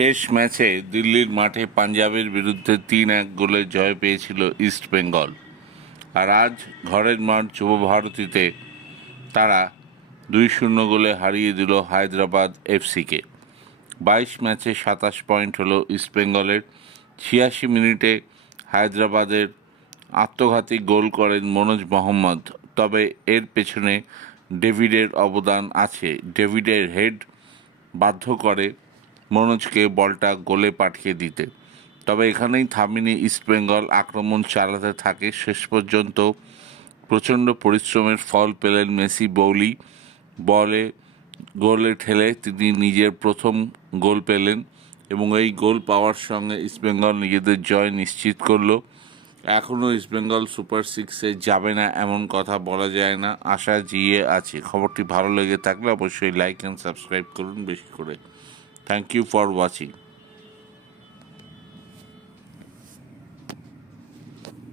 শেষ ম্যাচে দিল্লির মাঠে পাঞ্জাবের বিরুদ্ধে 3-1 গোলে জয় পেয়েছিল ইস্টবেঙ্গল। আর আজ ঘরের মাঠ যুবভারতীতে তারা 2-0 গোলে হারিয়ে দিল হায়দ্রাবাদ এফসিকে। 22 ম্যাচে 27 পয়েন্ট হলো ইস্টবেঙ্গলের। 86 মিনিটে হায়দ্রাবাদের আত্মঘাতী গোল করেন মনোজ মোহাম্মদ, তবে এর পেছনে ডেভিডের অবদান আছে। ডেভিডের হেড বাধ্য করে মনোজকে বলটা গোলে পাঠিয়ে দিতে। তবে এখানেই থামেনি ইস্টবেঙ্গল, আক্রমণ চালাতে থাকে। শেষ পর্যন্ত প্রচণ্ড পরিশ্রমের ফল পেলেন মেসি বৌলি। গোলে ঠেলে তিনি নিজের প্রথম গোল পেলেন এবং এই গোল পাওয়ার সঙ্গে ইস্টবেঙ্গল নিজেদের জয় নিশ্চিত করলো। এখনও ইস্টবেঙ্গল সুপার সিক্সে যাবে না এমন কথা বলা যায় না, আশা জিয়ে আছে। খবরটি ভালো লেগে থাকলে অবশ্যই লাইক অ্যান্ড সাবস্ক্রাইব করুন বেশি করে। Thank you for watching.